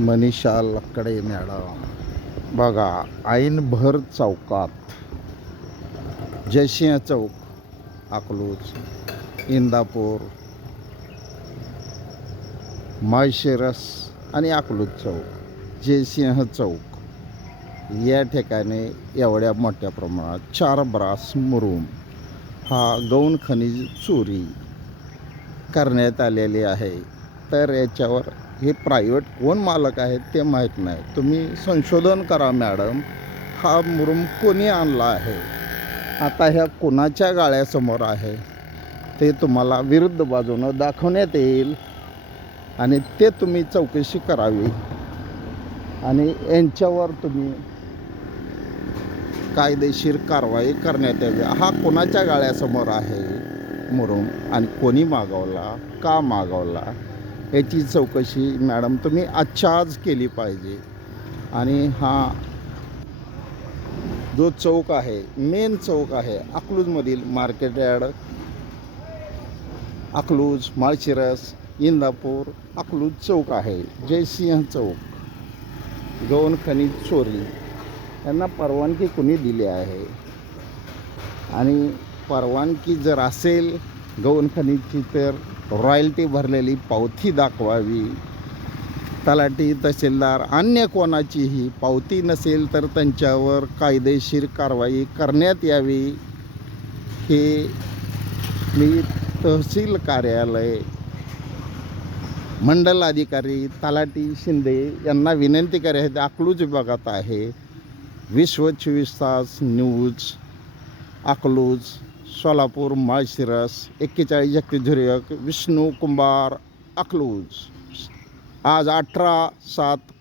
Manisha लक्कडे madam बघा, ऐनभर चौकात जयसिंह चौक, अकलूज, इंदापूर, माळशिरस आणि अकलूज चौक, जयसिंह चौक या ठिकाणी एवढ्या मोठ्या प्रमाणात 4 ब्रास मुरुम हा गौण खनिज चोरी करण्यात आलेली आहे. तर याच्यावर हे प्रायव्हेट कोण मालक आहेत ते माहीत नाही. तुम्ही संशोधन करा मॅडम, हा मुरुम कोणी आणला आहे, आता ह्या कोणाच्या गाळ्यासमोर आहे ते तुम्हाला विरुद्ध बाजूनं दाखवण्यात येईल आणि ते तुम्ही चौकशी करावी आणि यांच्यावर तुम्ही कायदेशीर कारवाई करण्यात यावी. हा कोणाच्या गाळ्यासमोर आहे मुरुम आणि कोणी मागवला, का मागवला, याची चौकशी मॅडम तुम्ही आजच्या आज केली पाहिजे. आणि हा जो चौक आहे, मेन चौक आहे अकलूजमधील, मार्केट यार्ड, अकलूज, माळशिरस, इंदापूर, अकलूज चौक आहे. जयसिंह चौक गौण खनिज चोरी यांना परवानगी कुणी दिली आहे आणि परवानगी जर असेल गौण खनिजची तर रॉयल्टी भरलेली पावती दाखवावी. तलाठी, तहसीलदार, अन्य कोणाचीही पावती नसेल तर त्यांच्यावर कायदेशीर कारवाई करण्यात यावी. हे मी तहसील कार्यालय, मंडल अधिकारी, तलाठी शिंदे यांना विनंती करत अकलूज विभागात आहे. विश्व 24 तास न्यूज, अकलूज, सोलापूर, माळशिरस, 413101, विष्णू कुंभार, अकलूज. आज 18/7